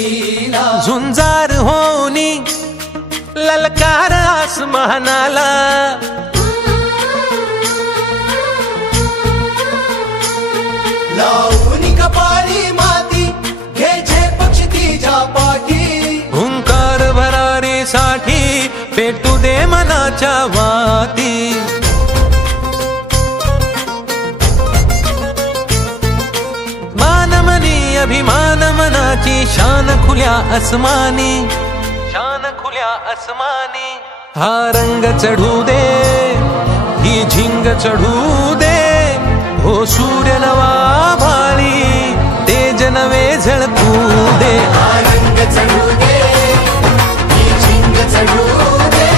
हिमतीला झुंजार होनी ललकार आसमानाला लावून कपाळी माती घ्यायचे पक्षी तिच्या पाठी हुंकार भरारीसाठी पेटू दे मनाच्या वाती मानमनी अभिमान मनाची शान खुल्या आसमानी शान खुल्या आसमानी हा रंग चढू दे ही झिंग चढू दे हो सूर्य नवा भाळी तेज नवे झळकू दे हा रंग चढू दे ही झिंग चढू दे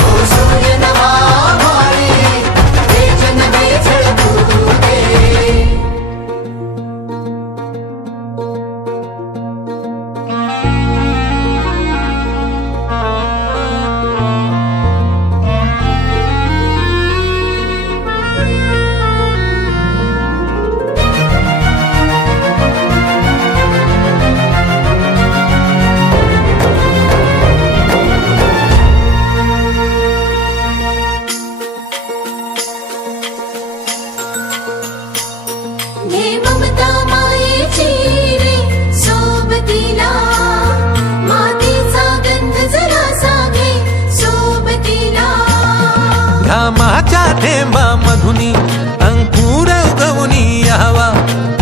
हो सूर्य नवा भाळी तेज नवे झळकू दे घामाच्या थेंबा मधुनी अंकुर उगवूनी यावा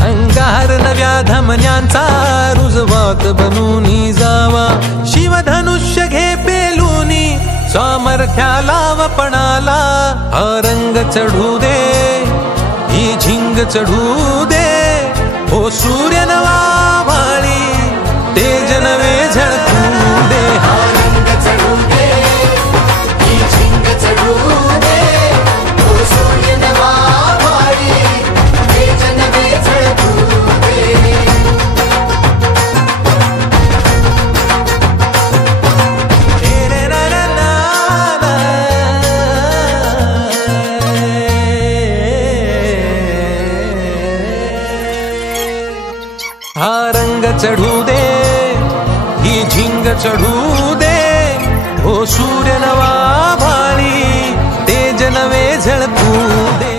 अंगार नव्या धमन्यांचा रुजवात बनूनी जावा शिवधनुष्य घे पेलूनी सामर्थ्याला वपणाला हा रंग चढू दे ही झिंग चढू दे हो सूर्य नवा भाळी तेज नवे झळकू दे हा रंग चढू दे ही झिंग चढू दे हो सूर्य नवा भाळी तेज नवे झळकू दे हा रंग चढू दे ही झिंग चढू दे हो सूर्य नवा भाळी तेज नवे झळकू दे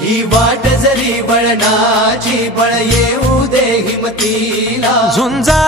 ही वाट जरी बळणाची बळ येऊ दे हिमतीला झुंजा